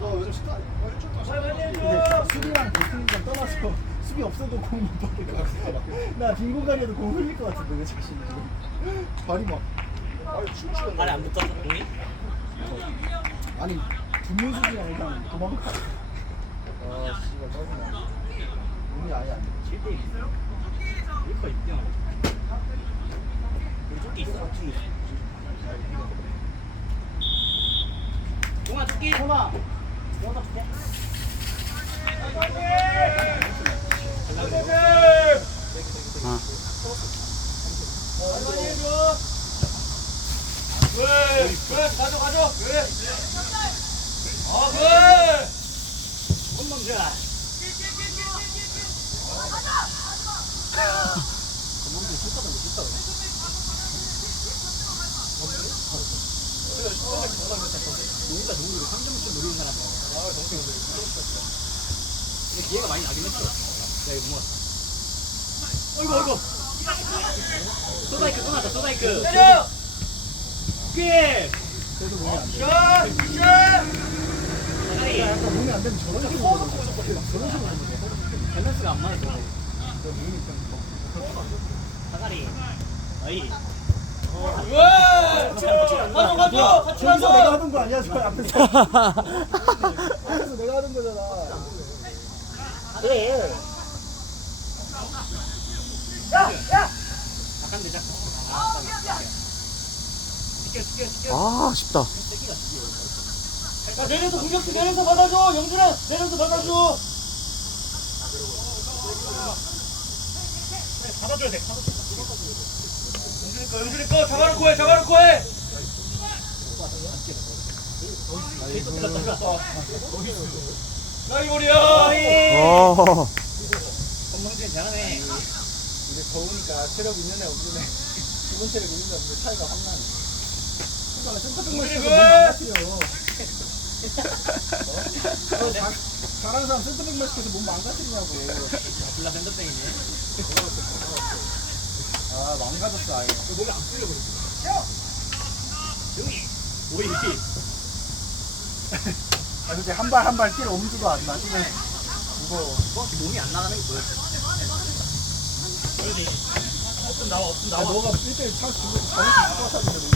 너 요즘 근데 수비랑 배팅이랑 떠나서 수비 없어도 공못 받을 것 같아. 나빈 공간에도 공 흘릴 것 같은데 내 자신이 지금. 발이 막. 발에 안 붙었어 공이? 아니 수비랑 일단 도망가. 아 씨발 짜증나. 몸이 아예 안 돼. 7대 1 1거 있죠 우리 조끼 있어 동아 조끼 줄게. 아. 가져 가져 아 그래 홈런자 농구가 농구를 3점씩 노리는 사람 아 정신 근데 기회가 많이 나긴 했어 야 이거 뭐. 어이구 어이구. 소다이크 또 나왔다 소다이크. 때려! 꽤 그래도 몸이 안 돼. 사가리 약간 몸이 안 되면 저런 식으로 저런 식으로. 밸런스가 안 맞아서 내 몸이. 좀 사가리 어이 가져 가져 같이 가져 내가 하던 거 아니야 저 앞에서. 앞에서 내가 하던 거잖아 그래. 잠깐 내자 아 시켜 시켜 시켜 아, 아쉽다. 야 내려서 공격수 내려서 받아줘. 영준아 내려서 받아줘. 받아줘야 돼. 영준이 거 영준이 거. 잡아놓고 해 잡아놓고. 해 나이볼이야. 어. 건망진 잘하네 근데 더우니까 체력 있는 애 없는 애. 기본 체력 있는 애 없는 애 차이가 확 나네. 그러니까 치면서 몸 망가뜨려 어? 잘- 잘하는 사람 센터백만 시켜서 몸 망가뜨리냐고. 불나 밴더땡이네. 아 망가졌어 아예. 몸이 안 풀려 버렸어. 여기 오이 아 솔직히 한발 한발뛸 엄두도 안 나시면 무거워 정확히 몸이 안 나가는 게 보였어 그러지 없음 나와 아 나와. 너가 1대1 찬스 주고 있을 것 같았는데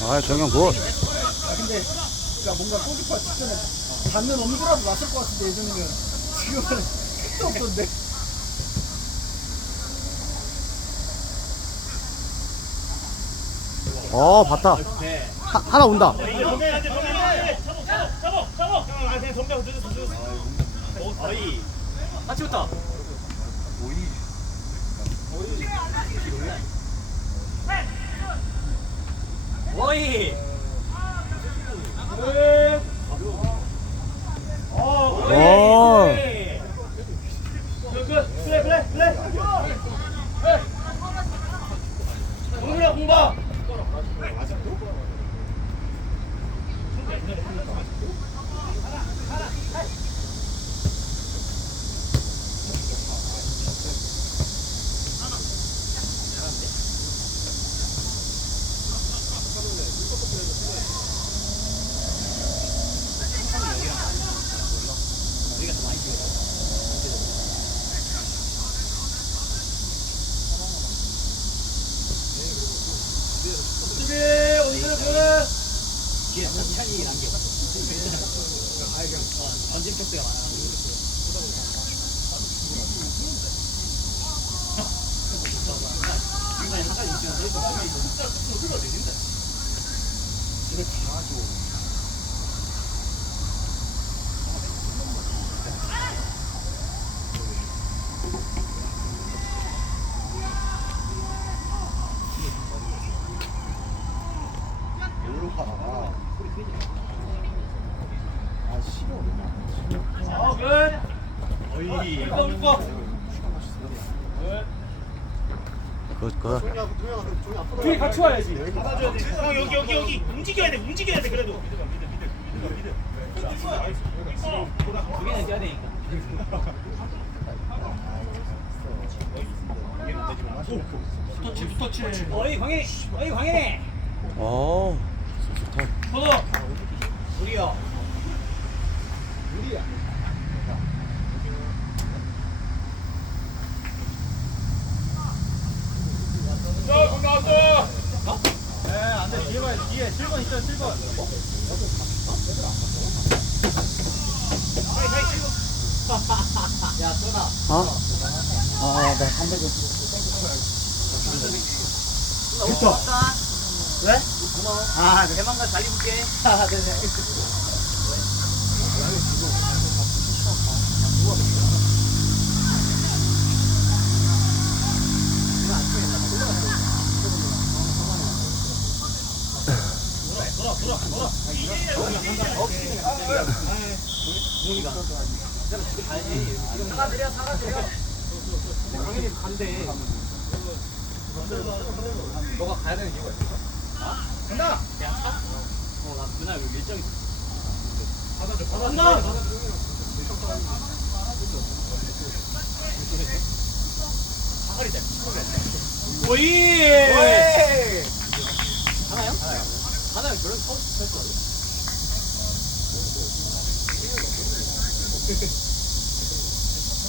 뭔가 아, 정영 굿. 아 근데 그러니까 뭔가 골키퍼 직전에 닿는 엄두라도 났을 것 같은데 예전에는. 지금은 끝도 없던데. 어, 봤다. 네. 하, 하나 온다. 어이 같이 붙어 오이 어이 오. 그래 그래 그래 그래 공부야 공부 우리가 더 많이 뛰어 집에 어디서 그래? 뒤에 찬찬이 남겨. 어, 전진 패스가 많아. 중간에 하나 있으면 집에 가줘 뭘로 가? 아 싫 어. 어이. 이거. 굿, 굿. 둘이 같이 와야지. 형 여기 여기 여기 움직여야 돼. 움직여야 돼. 그래도. 두 개는 뛰어야 되니까. 터치 터치. 어이 광현이. 어이 광현이. 어. 좋다. 뒤에 7번 있어 7번 어? 야 쏘나 어? 아나 담배 좀 됐어 왜? 아 대만가 잘 입을게 아 네네 사과 드려 사과 드려 당연히 간대 너가 가야 되는 이유가 있어? 간다! 그냥 차? 어나 그날 여기 일정이 있어 받아줘 받아줘 사거리 잘 오이 하나요? 하나요 하나요 저런 타고 싶을 거 같아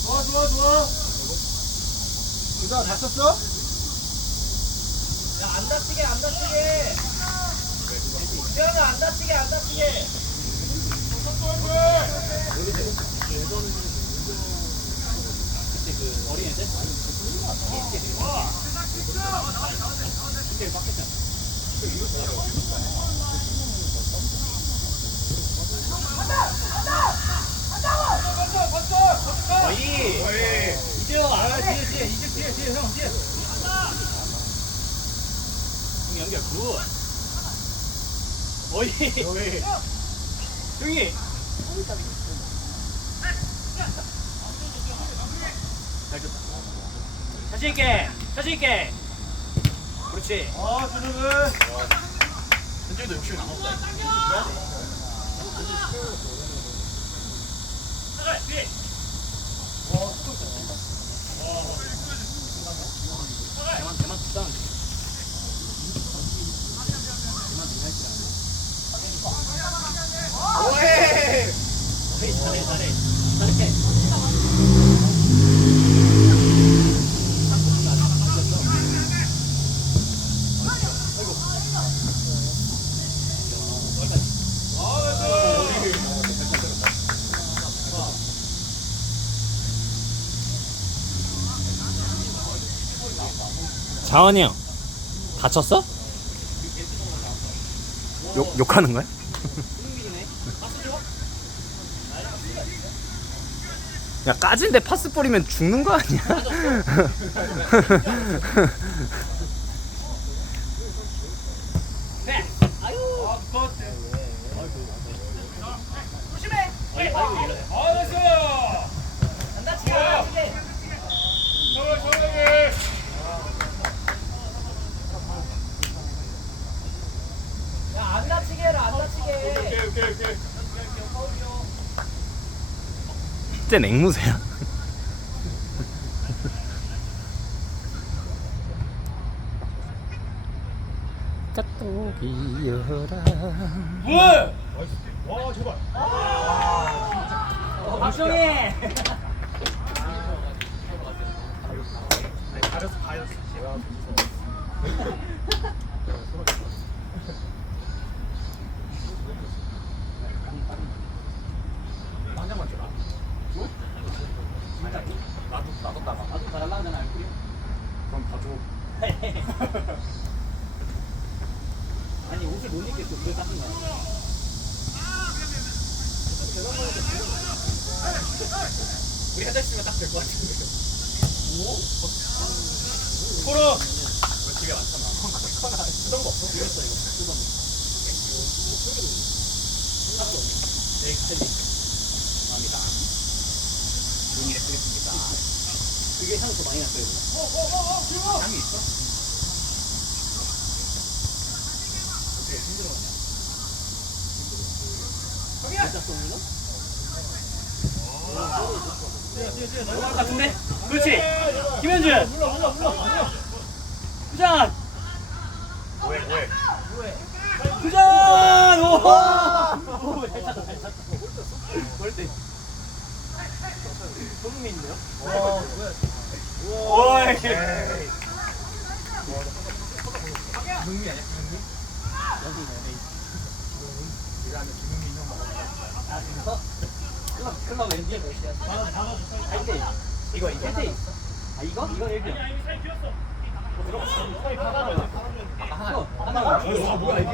좋아 좋아 좋아 유다 다쳤어? 야 안 다치게 안 다치게 수현아 안 다치게 안 다치게 그때 그 어린 애들? 그때 빡했잖아 거의 이제요 아 뒤에 뒤에 이제 뒤에 뒤에 형 뒤에 굿 어이 형이 자신 있게 자신 있게 그렇지 아 주는 현재도 60이 남았다 대만 대만 비싸는 대만 대만 할줄 아네 오해 자원이 형 다쳤어? 욕, 욕하는 거야? 야 까진데 파스 뿌리면 죽는 거 아니야? 네. 아유. 아, 조심해. 아이고, 아이고, 이래. 안 다치게, 안 다치게. 야, 안 다치게 해라, 안 다치게. 진짜 앵무새야. 짝독이여라. 어, 박정희. 나도 다 날라가잖아, 알코올이. 그럼 봐줘 아니, 옷을 못 입겠어. 그래 닦은 거야. 우리 한잔 쓰면 딱 될 것 같은데. 코로! 집에 많잖아. 쓰던 거 없어? 이겼어, 이거. 쓰던 거. 하나도 없네. 내 스타일링. 감사합니다. 조용히 쓰겠습니다. 그게 향이 더 많이 났어요. 이거. 향이 있어? 어떻게 힘들어하냐? 진짜 쏘는 거? 같은데? 그렇지! 김현준! 몰라 몰라 몰라 구장! 뭐해 뭐해 구장! 오! 오, 잘 찼다 잘 찼다 멀대 손흥민인데요? 오이 능미 아니야? 여기네 아 진짜? 클럽 클럽 왠지 할때 이거 이거 할때 아 이거 이거 1등 하나 하나 와 뭐야 이게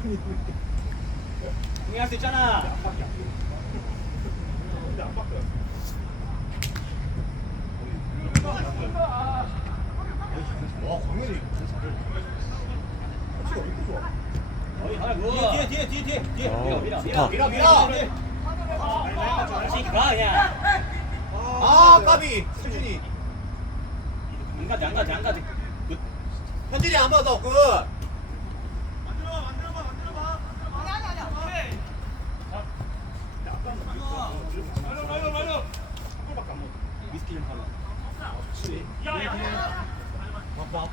공이 할수 있잖아. 안 가지 안 가지 현진이 한 번더 굿.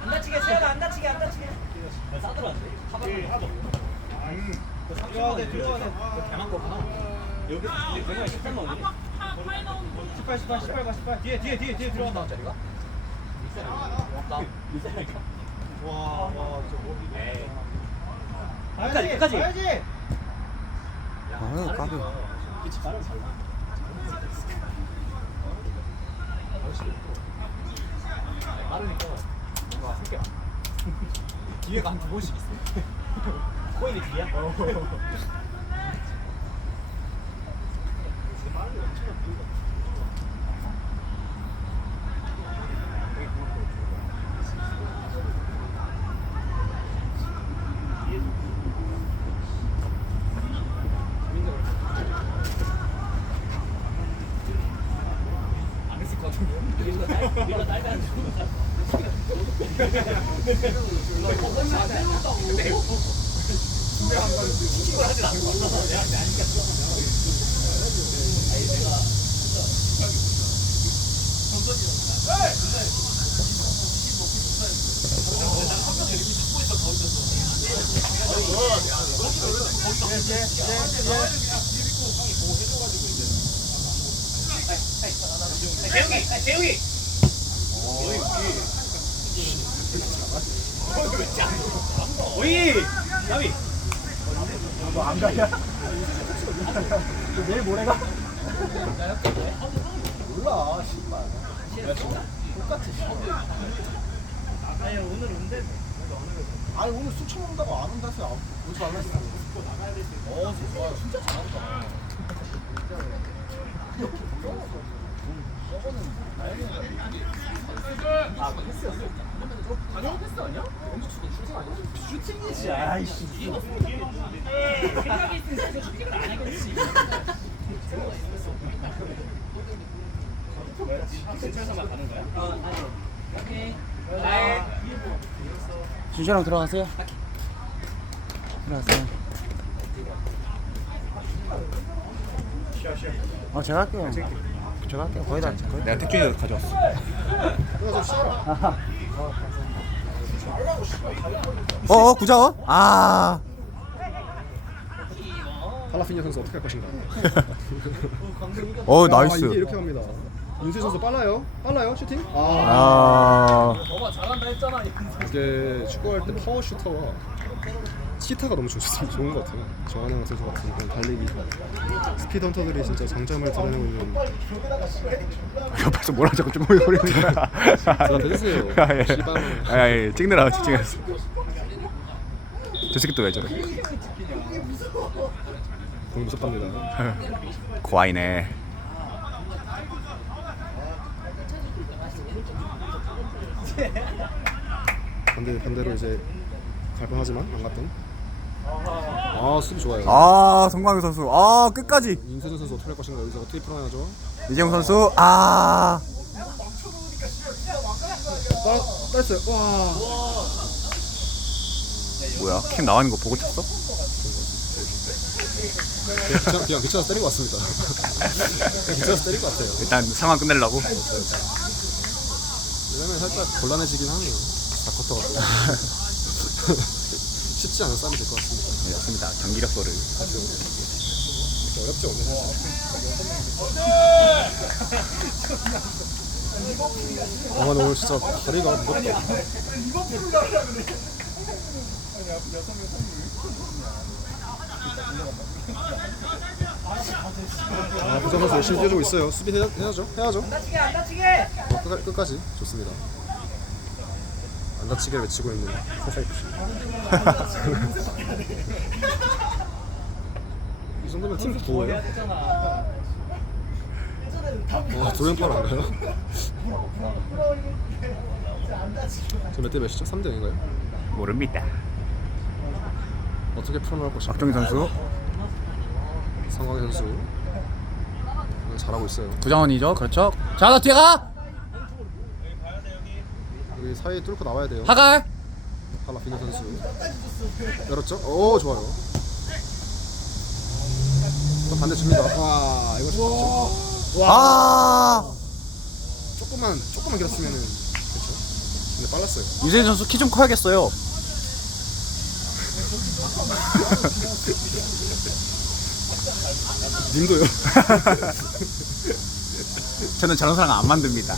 안 다치게 세연아 안 다치게 안 다치게 싸들었는데 들어가야 돼 들어가야 돼 개만 거 가나 여기 이제 병원에 13 나오니 18 18 18가18 뒤에 뒤에 뒤에 뒤에 들어간다 짜리가 없다 미세라니까 와 와 저거. 에이 끝까지 끝까지 가야지. 아, 까비. 그치 빠른 살라 빠르니까 뭔가 새끼야. 뒤에가 한 두 번씩 있어. 코인이 뒤야? 안 했을 것 같은데 밀로 딸 밀로 딸다는 재웅이 재웅이 오이 나비 너안 가냐? 너 내일 모레 가? 몰라, 신발. 똑같아, 신발. 아니 오늘 온대 아니 오늘 술 처먹는다고 안 온다 안- 오지 말라 했어. 어, 좋아. 진짜 잘한다. 아, 패스였어? 당연히 패스 아니야? 왼쪽 슈팅 슈팅 아니야? 슈팅이지. 아이씨. 생각이 있으니까 슈팅은 안 하겠지 근처에서만 가는 거야? 어 아니 오케이 네 준수랑 들어가세요. 들어가세요. 어, 제가 할게요. 제가 할게요. 거의 다. 거의 내가 택준이 가져왔어. 쉬 어, 어, 구자원? 아. 팔라피냐 선수 어떻게 할 것인가? 어, 아, 이게 나이스. 이렇게 갑니다. 윤세 선수 빨라요? 빨라요 슈팅? 아 아. 너가 잘한다 했잖아 이게 축구할 때 파워 슈터와 치타가 너무 좋, 좋은 것 같아요. 정하나 선수 같은 그런 달리기 스피드 헌터들이 진짜 장점을 드러내고 있는 옆에서 뭐라 자꾸 좀 거리는 거야. 해주세요. 아, 예. 아, 예. 찍느라 찍찍했어. 저 새끼 또 왜 저래? 너무 무섭답니다. 고아이네. 반대 반대로 이제 갈 뻔하지만 안 갔던. 아 수비 좋아요. 아 송광규 선수 아 끝까지 임세준 선수 어떻게 할 것인가 여기서 어떻게 풀어나죠? 이재용 선수 아 나이스. 와. 뭐야 킥 나가는 거 보고 쳤어? 그냥 그냥 귀찮아서. 그냥 귀찮아서 때린 것 같아요. 일단 상황 끝내려고 왜냐면 살짝 곤란해지긴 하네요. 다커터가 쉽지 않은 싸움이 될 것 같습니다. 네, 맞습니다 경기력도를 이렇게 어렵지 않네 사실. 아 오늘 진짜 다리가 무겁다. 아 부장 선수 열심히 뛰어주고 있어요. 수비 해야, 해야죠. 해야죠. 안 다치게 안 다치게. 어, 끝, 끝까지 좋습니다. 안 다치게를 외치고 있는 사사이 이 정도면 팀 도예요? 와 조연팔 안 가요? 저몇 대 몇이죠? 3대 0인가요? 모릅니다 어떻게 풀어나갈 것인가? 박종희 선수 상광희 선수 잘하고 있어요. 구장원이죠 그렇죠 자 나 뒤에 가 여기 사이 뚫고 나와야 돼요. 하갈 할라피노 선수 열었죠? 오 좋아요. 또 반대 줍니다. 와 이거 좋죠. 아 조금만 조금만 길었으면은 그렇죠. 근데 빨랐어요. 유재인 선수 키 좀 커야겠어요 님도요. 저는 저런 사람 안 만듭니다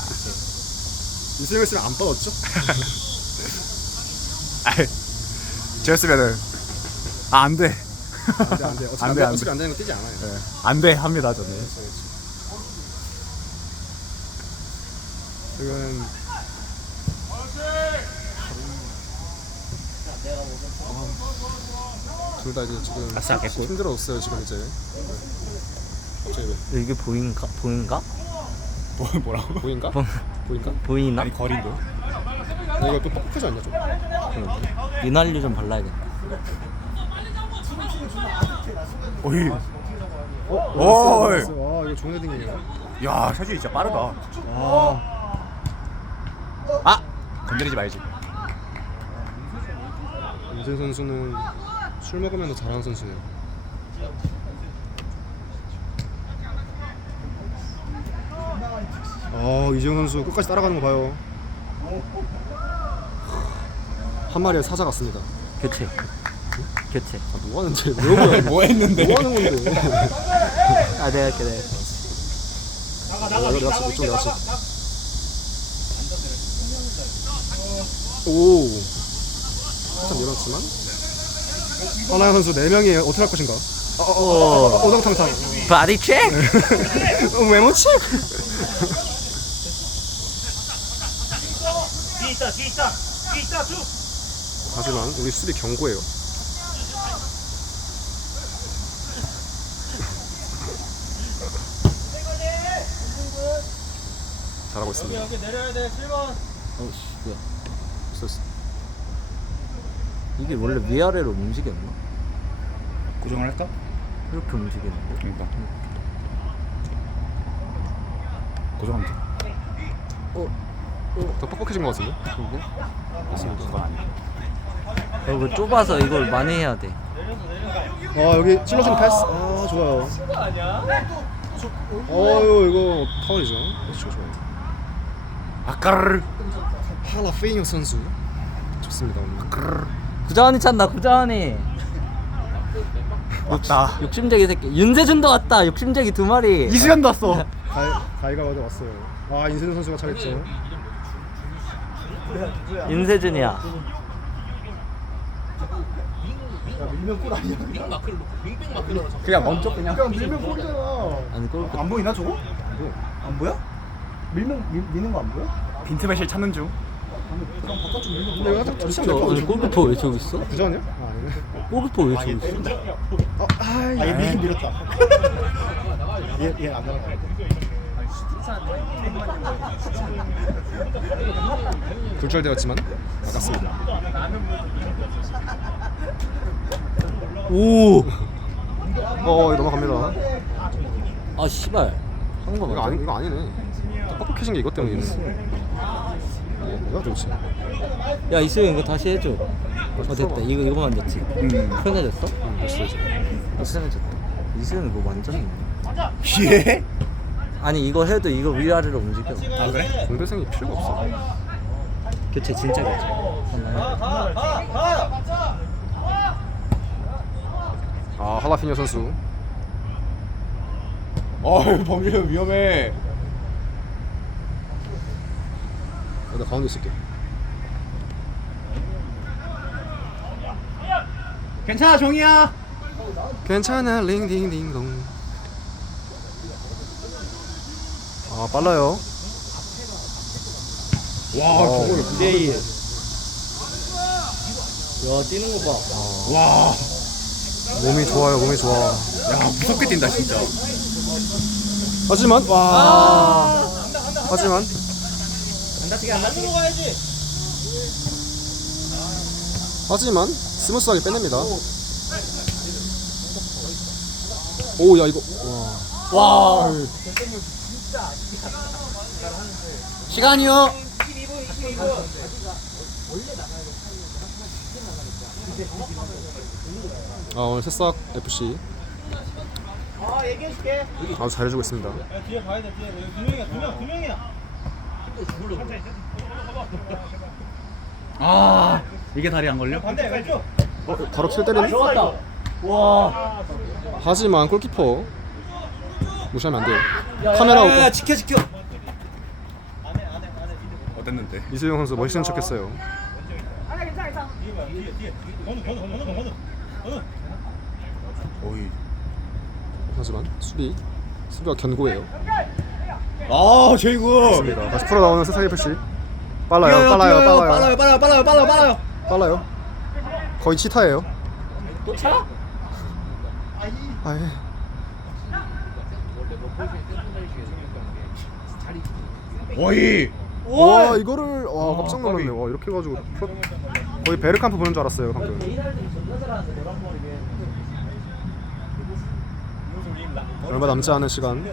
이승엽 있으면 안 뻗었죠? 아 저였으면은 아 안 돼 안돼 안돼. 어차피 안 안 돼, 돼. 안 어차피 돼. 안 되는 거 뛰지 않아요. 네. 안 돼 합니다 저는 지금 둘다 이제 지금 아싸, 개꿀. 힘들어졌어요 지금 이제. 네. 갑자기 왜? 이게 보인가? 보인가? 뭐, 뭐라고? 보인가? 보, 보인가? 보이나? 아니 거리인데 야, 이거 또 뻑뻑하지 않냐 좀? 윤활유 좀 발라야겠다. 오이 오, 오이. 나이스, 나이스. 와 이거 좋은 헤딩이에요. 야 샤지 진짜 빠르다 아 건드리지 말지 임진 선수는 술 먹으면 더 잘하는 선수예요. 아 이재용 선수 끝까지 따라가는 거 봐요. 한 마리의 사자 같습니다. 교체. 교체. 아, 뭐 하는데? 왜 오냐? 뭐 했는데 뭐 하는 건데? 아, 내가 할게, 내가 할게. 어, 내가 치, 이쪽 치. 오. 살짝 밀었지만. 하나영 선수 4명이 어떻게 할 것인가? 어, 어, 어, 어, 오당탕탕. 바디 체크! 어, 외모 치? 뒤에 있다 뒤에 있다 뒤에 있다 쭉 하지만 우리 수비 경고예요. 잘하고 있습니다. 여기 내려야 돼 7번 어우 씨, 뭐야. 있었어. 이게 원래 위아래로 움직였나? 고정을 할까? 이렇게 움직이는데? 그러니까 고정하면 돼 더 뻑뻑해진 것 같은데? 그러게? 맞습니다. 그건 아니야 어, 이거 좁아서 이걸 많이 해야 돼. 아 여기 찔러주는 패스. 아 좋아요. 어유 이거 파울이죠. 그렇죠 좋아요. 아까르 할라페이뉴 선수 좋습니다 오늘. 구자원이 찬다, 구자원이. 맞다 욕심쟁이 새끼. 윤세준도 왔다, 욕심쟁이 두 마리. 이수연도 왔어 가이 가이가 먼저 왔어요. 아 인세준 선수가 잘했죠. 윤세준이야. 야 밀면 골 아니야? 그냥 먼저 그냥 그냥 밀면 골이잖아. 아니, 골 안 보이나 저거? 안 보여. 안 보여? 밀면 밀, 미는 거 안 보여? 빈트 매실 찾는 중 그냥 바깥쪽 밀면 근데 될것 아니, 같아. 골키퍼 왜 저기 있어? 부자냐? 아 아니네. 골키퍼 왜 저기 있어? 어, 아이. 아얘 밀긴 밀었다. 얘 얘안 나가. 굴절되었지만 아깝습니다. 오. 어, 이거 넘어갑니다. 아 씨발. 한거 이거 맞아? 아니 이거 아니네. 뻑뻑해진 게 이것 때문이네. 어, 뭐야 도대체? 야 이수영 이거 다시 해줘. 어 됐다. 이거 이거만 됐지. 편해졌어? 음, 됐어 이제. 편해졌다. 이수영 이거 완전. 예? 아니 이거 해도 이거 위아래로 움직여. 아 그래? 공대생이 필요가 없어. 교체 진짜 교체. 아 할라피뇨 선수. 어이 범죄 위험해 나 가운데 있을게. 괜찮아 종이야 괜찮아 링딩딩동. 아 빨라요. 와 어. 저걸 9대2 야 뛰는 거 봐. 와 몸이 좋아요 몸이 좋아. 야 무섭게 뛴다 진짜 하지만 와. 하지만 안 다치게 안 다치게 가야지 하지만 스무스하게 빼냅니다. 오 야 이거 와. 와. 시간이요. 아 오늘 새싹 FC 아 얘기해줄게 아주 잘해주고 있습니다. 야 뒤에 가야 돼 뒤에 두 명이야 두 명 두 명이야 아 이게 다리 안 걸려? 반대 왼쪽 어, 바로 킬 때리네. 들어갔다. 와. 하지만 골키퍼 무시하면 안 돼요. 카메라 오고 지켜 지켜. 어땠는데? 이수영 선수 멋있는 척했어요. 뒤에 봐 뒤에 뒤에 건우 건우 건우 건우 건우 오이 하지만 수비 수비가 견고해요. 아 제이구 좋습니다. 다시 풀어 나오는 새싹 FC 빨라요, 빨라요, 빨라요, 빨라요 빨라요 빨라요 빨라요 빨라요 빨라요. 거의 치타예요. 또 차? 아 예. 오이 와 이거를 와 깜짝 놀랐네. 와 이렇게 해가지고 프로... 거의 베르캄프 보는 줄 알았어요 방금. 얼마 남지 않은 시간.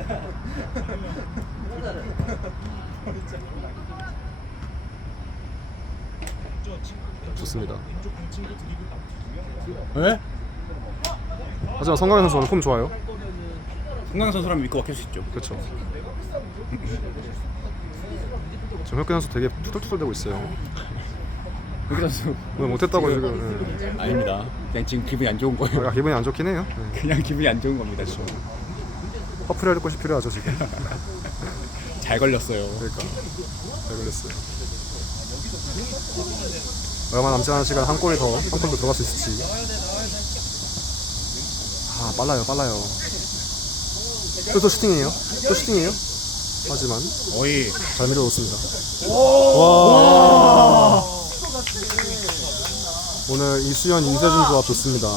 좋습니다. 에? 하지만 성광현 선수 오늘 폼 좋아요. 건강 선수라면 믿고 맡길 수 있죠 그렇죠. 혁근 선수 되게 투덜투덜대고 있어요. 여기 선수 오늘 못했다고 지금. 아닙니다 그냥 지금 기분이 안 좋은 예. 거예요 아, 기분이 안 좋긴 해요. 예. 그냥 기분이 안 좋은 겁니다 지금 화풀이할 곳이 필요하죠 지금. 잘 걸렸어요 그러니까 잘 걸렸어요. 얼마 남지 않은 시간 한 골이 더, 한 골도 들어갈 수 있을지. 아 빨라요, 빨라요. 또, 또 슈팅이에요? 또 슈팅이에요? 하지만 오이 잘 밀어놓습니다. 와. 오늘 이수연, 임세준 조합 좋습니다.